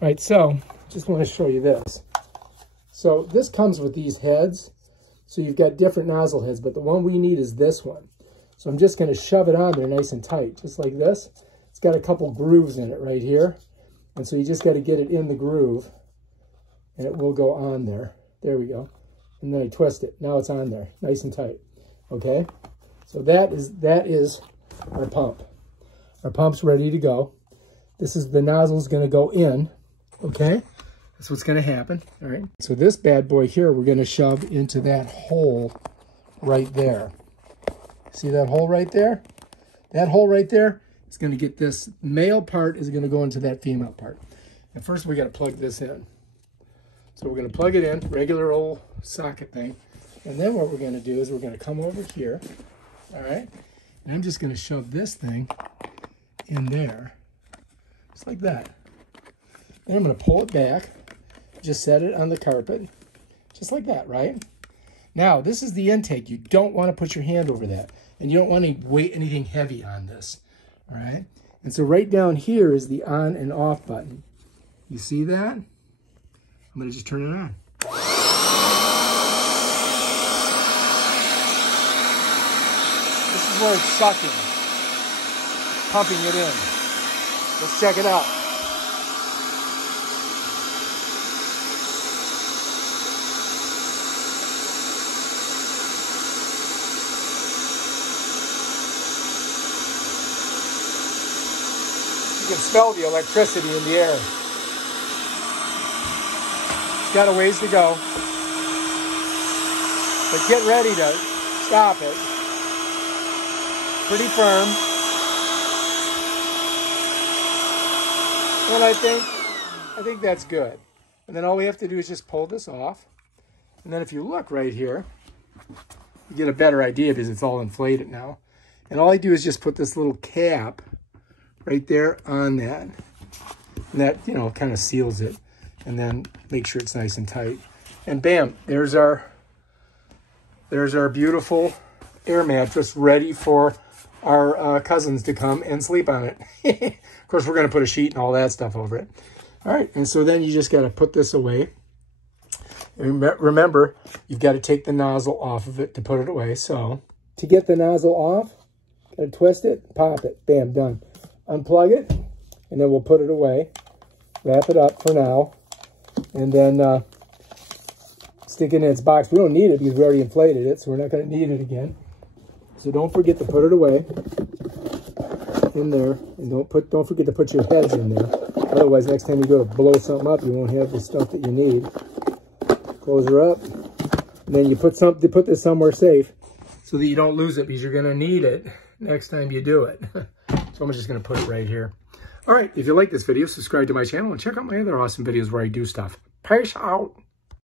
All right, so just want to show you this. So this comes with these heads. So you've got different nozzle heads, but the one we need is this one. So I'm just going to shove it on there nice and tight, just like this. It's got a couple grooves in it right here. And so you just got to get it in the groove, and it will go on there. There we go. And then I twist it. Now it's on there, nice and tight. Okay? So that is our pump. Our pump's ready to go. This is the nozzle's going to go in. Okay? That's what's going to happen. All right? So this bad boy here, we're going to shove into that hole right there. See that hole right there? That hole right there is going to get this male part is going to go into that female part. And first we got to plug this in. So we're going to plug it in, regular old socket thing. And then what we're going to do is we're going to come over here. All right? And I'm just going to shove this thing in there. Just like that. Then I'm going to pull it back. Just set it on the carpet. Just like that, right? Now, this is the intake. You don't want to put your hand over that. And you don't want to weight anything heavy on this. All right? And so right down here is the on and off button. You see that? I'm going to just turn it on. This is where it's sucking. Pumping it in. Let's check it out. You can smell the electricity in the air. It's got a ways to go. But get ready to stop it. Pretty firm. And I think that's good. And then all we have to do is just pull this off. And then if you look right here, you get a better idea because it's all inflated now. And all I do is just put this little cap right there on that. And that, you know, kind of seals it. And then make sure it's nice and tight. And bam, there's our beautiful air mattress ready for our cousins to come and sleep on it. Of course, we're going to put a sheet and all that stuff over it. All right, and so then you just got to put this away. And remember, you've got to take the nozzle off of it to put it away. So to get the nozzle off, got to twist it, pop it, bam, done. Unplug it, and then we'll put it away. Wrap it up for now, and then stick it in its box. We don't need it because we already inflated it, so we're not going to need it again. So don't forget to put it away in there, and don't forget to put your heads in there. Otherwise, next time you go to blow something up, you won't have the stuff that you need. Close her up, and then you put this somewhere safe so that you don't lose it because you're going to need it next time you do it. So I'm just going to put it right here. All right, if you like this video, subscribe to my channel and check out my other awesome videos where I do stuff. Peace out.